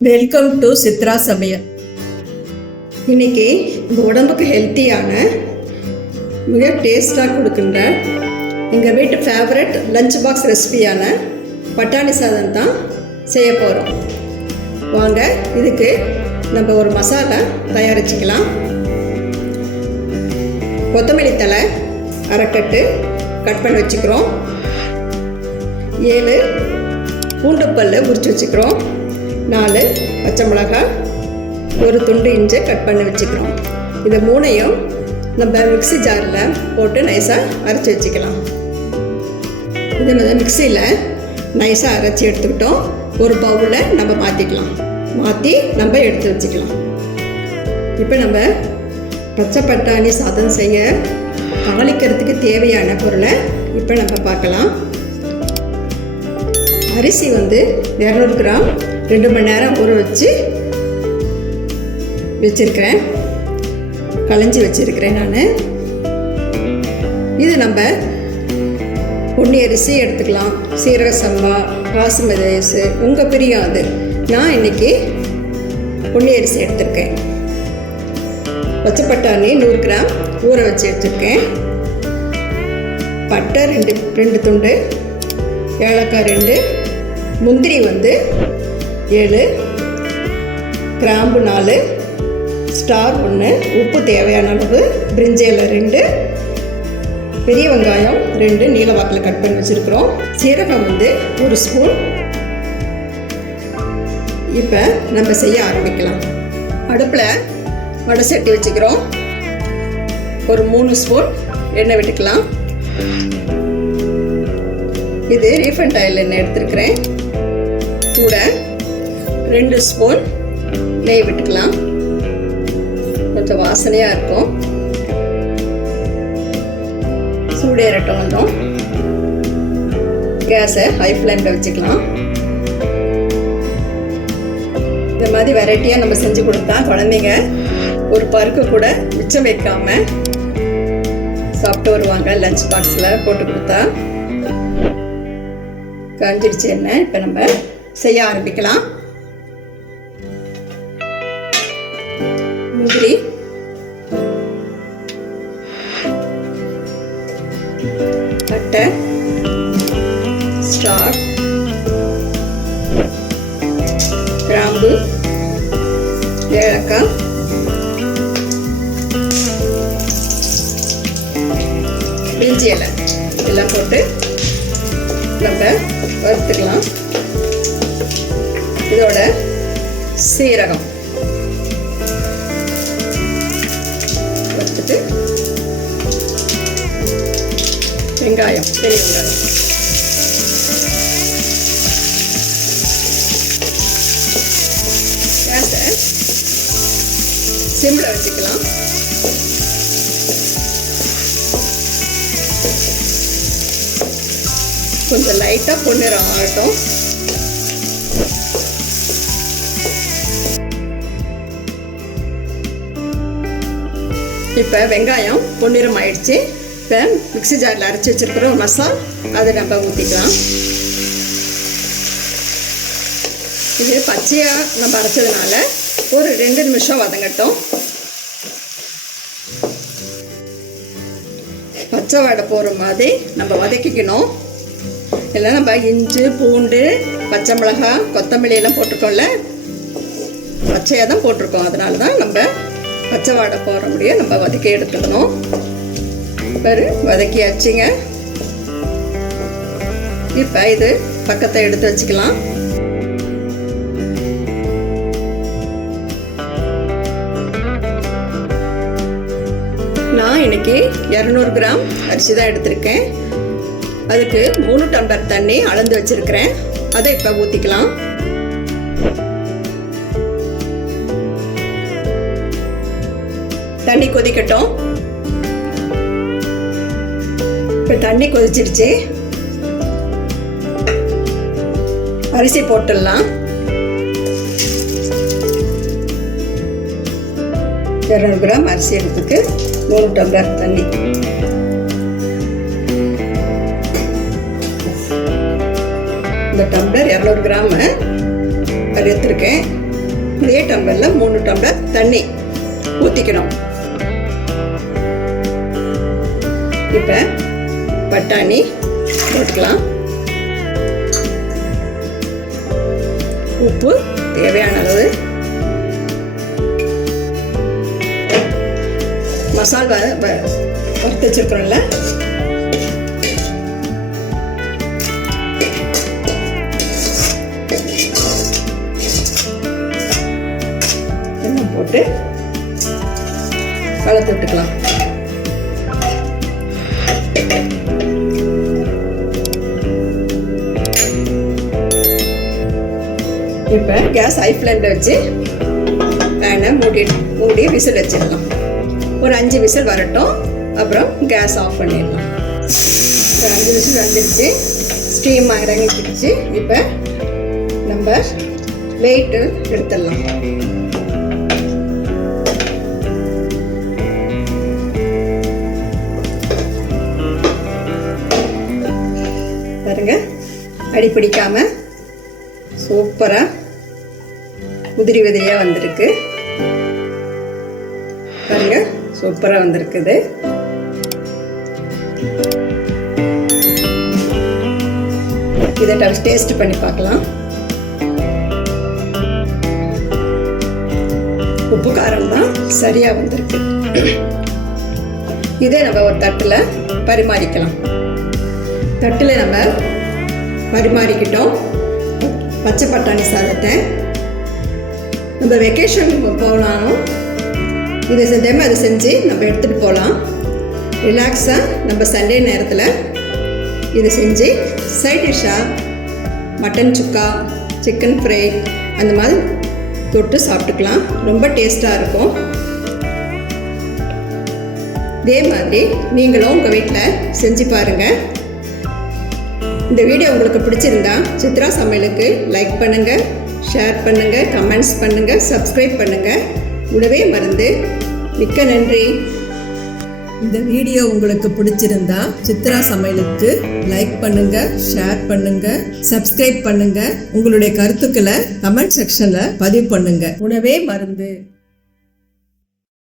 Welcome to Chitra சமையல் இன்னைக்கு உங்கள் உடம்புக்கு ஹெல்த்தியான மிக டேஸ்டாக கொடுக்குற எங்கள் வீட்டு ஃபேவரட் லஞ்ச் பாக்ஸ் ரெசிபியான பட்டாணி சாதம் தான் செய்ய போகிறோம் வாங்க இதுக்கு நம்ம ஒரு மசாலா தயாரிச்சுக்கலாம். கொத்தமல்லி தலை அரைக்கட்டு கட் பண்ணி வச்சுக்கிறோம். ஏழு பூண்டு முறிச்சு வச்சுக்கிறோம். நாலு பச்சை மிளகாய் ஒரு துண்டு இஞ்சி கட் பண்ணி வச்சுக்கிறோம். இது மூணையும் நம்ம மிக்ஸி ஜாரில் போட்டு நைஸாக அரைச்சி வச்சுக்கலாம். இது மாதிரி மிக்சியில் நைஸாக அரைச்சி எடுத்துக்கிட்டோம். ஒரு பவுலில் நம்ம மாற்றிக்கலாம் மாற்றி நம்ம எடுத்து வச்சுக்கலாம். இப்போ நம்ம பச்சை பட்டாணி சாதம் செய்ய தாளிக்கிறதுக்கு தேவையான பொருளை இப்போ நம்ம பார்க்கலாம். அரிசி வந்து இரநூறு கிராம் ரெண்டு மணி நேரம் ஊற வச்சு வச்சுருக்கிறேன். களைஞ்சி வச்சுருக்கிறேன் நான். இது நம்ம பொன்னி அரிசி எடுத்துக்கலாம். சீரக சம்பா பாசுமதி அரிசி உங்கள் பிரியம் அது. நான் இன்னைக்கு பொன்னி அரிசி எடுத்திருக்கேன். பச்சை பட்டாணி நூறு கிராம் ஊற வச்சு எடுத்துருக்கேன். பட்டை ரெண்டு ரெண்டு துண்டு ஏலக்காய் ரெண்டு முந்திரி வந்து ஏழு கிராம்பு நாலு ஸ்டார் ஒன்று உப்பு தேவையான அளவு பிரிஞ்சையில் ரெண்டு பெரிய வெங்காயம் ரெண்டு நீல வாக்கில் கட் பண்ணி வச்சுருக்குறோம். சீரகம் வந்து ஒரு ஸ்பூன் இப்போ நம்ம செய்ய ஆரம்பிக்கலாம். அடுப்பில் வடை சட்டி வச்சுக்கிறோம். ஒரு மூணு ஸ்பூன் எண்ணெய் விட்டுக்கலாம். இது ரீஃபண்ட் ஆயில் எண்ணெய் எடுத்துருக்கிறேன். கூட ரெண்டு ஸ்பூன் நெய் விட்டுக்கலாம். கொஞ்சம் வாசனையாக இருக்கும். சூடேறட்டும் வந்தோம் கேஸை ஹை ஃப்ளேமில் வச்சுக்கலாம். இந்த மாதிரி வெரைட்டியாக நம்ம செஞ்சு கொடுத்தா குழந்தைங்க ஒரு பருக்கு கூட மிச்சம் வைக்காம சாப்பிட்டு வருவாங்க. லஞ்ச் பாக்ஸில் போட்டு கொடுத்தா. காஞ்சிருச்சு எண்ணெய் இப்போ நம்ம செய்ய ஆரம்பிக்கலாம். பட்டை ஸ்டார் கிராம்பு ஏலக்காய் பிரிஞ்சி இலை எல்லாம் போட்டு நம்ம வறுத்துக்கலாம். இதோட சீரகம் வறுத்துட்டு வெங்காயம். பெரிய வெங்காயம். கேஸை சிம்மில் வச்சுக்கலாம். கொஞ்சம் லைட்டாக பொன்னிறம் ஆகட்டும். இப்போ வெங்காயம் பொன்னிறம் ஆயிடுச்சு இப்போ மிக்ஸி ஜாரில் அரைச்சி வச்சிருக்கிற மசால் அதை நம்ம ஊற்றிக்கலாம். இது பச்சையாக நம்ம அரைச்சதுனால ஒரு ரெண்டு நிமிஷம் வதங்கட்டும். பச்சை வடை போகிற மாதிரி நம்ம வதக்கிக்கணும். இல்லை நம்ம இஞ்சி பூண்டு பச்சை மிளகாய் கொத்தமல்லி எல்லாம் போட்டிருக்கோம்ல. பச்சையாக தான் போட்டிருக்கோம். அதனால தான் நம்ம பச்சை வாடை போகிற முடிய நம்ம வதக்கி எடுத்துக்கணும் பாரு வதக்கியாச்சுங்க. இப்போ இது பக்கத்தை எடுத்து வச்சுக்கலாம். நான் இன்னைக்கு இரநூறு கிராம் அரிசி தான் எடுத்திருக்கேன். அதுக்கு மூணு டம்ளர் தண்ணி அளந்து வச்சிருக்கிறேன். அதை இப்போ ஊற்றிக்கலாம் தண்ணி கொதிக்கட்டும். இப்போ தண்ணி கொதிச்சிருச்சு. அரிசி போட்டுடலாம். இரநூறு கிராம் அரிசி எடுத்துக்கு மூணு டம்ளர் தண்ணி. இந்த டம்ளர் இரநூறு கிராமு அது எடுத்துருக்கேன். இதே டம்ளரில் மூணு டம்ளர் தண்ணி ஊற்றிக்கணும் இப்போ பட்டாணி போட்டுக்கலாம். உப்பு தேவையான அளவு. மசால் வ வறுத்து வச்சுருக்கோம்ல எல்லாம் போட்டு வளர்த்து விட்டுக்கலாம். இப்போ கேஸ் ஹை ஃப்ளேமில் வச்சு பேனை மூடி மூடி விசில் வச்சிடலாம். ஒரு அஞ்சு விசில் வரட்டும். அப்புறம் கேஸ் ஆஃப் பண்ணிடலாம். ஒரு அஞ்சு விசில் வந்துடுச்சு. ஸ்டீம் இறங்கிடுச்சு இப்போ நம்ம வெயிட்டு எடுத்துடலாம். பாருங்க. அடி பிடிக்காமல் சூப்பராக உதிரி உதிரியாக வந்திருக்கு. பாருங்க சூப்பராக வந்திருக்குது. இதை டேஸ்ட் பண்ணி பார்க்கலாம். உப்பு காரம் தான் சரியாக வந்திருக்கு. இதை நம்ம ஒரு தட்டில் பரிமாறிக்கலாம். தட்டில் நம்ம பரிமாறிக்கிட்டோம். பச்சை பட்டாணி சாதத்தை நம்ம வெக்கேஷன் போனாலும் இதை டைம் அதை செஞ்சு நம்ம எடுத்துகிட்டு போகலாம். ரிலாக்ஸாக நம்ம சண்டே நேரத்தில் இதை செஞ்சு சைட் டிஷ்ஷாக மட்டன் சுக்கா சிக்கன் ஃப்ரை அந்த மாதிரி தொட்டு சாப்பிட்டுக்கலாம். ரொம்ப டேஸ்ட்டாக இருக்கும். இதே மாதிரி நீங்களும் உங்கள் வீட்டில் செஞ்சு பாருங்கள் இந்த வீடியோ உங்களுக்கு பிடிச்சிருந்தா சித்ரா சமையலுக்கு லைக் பண்ணுங்கள் ஷேர் பண்ணுங்கள் கமெண்ட்ஸ் பண்ணுங்கள் சப்ஸ்கிரைப் பண்ணுங்கள் உணவே மருந்து மிக்க நன்றி. இந்த வீடியோ உங்களுக்கு பிடிச்சிருந்தா சித்ரா சமையலுக்கு லைக் பண்ணுங்க ஷேர் பண்ணுங்க சப்ஸ்கிரைப் பண்ணுங்க. உங்களுடைய கருத்துக்களை கமெண்ட் செக்ஷன்ல பதிவு பண்ணுங்க. உணவே மருந்து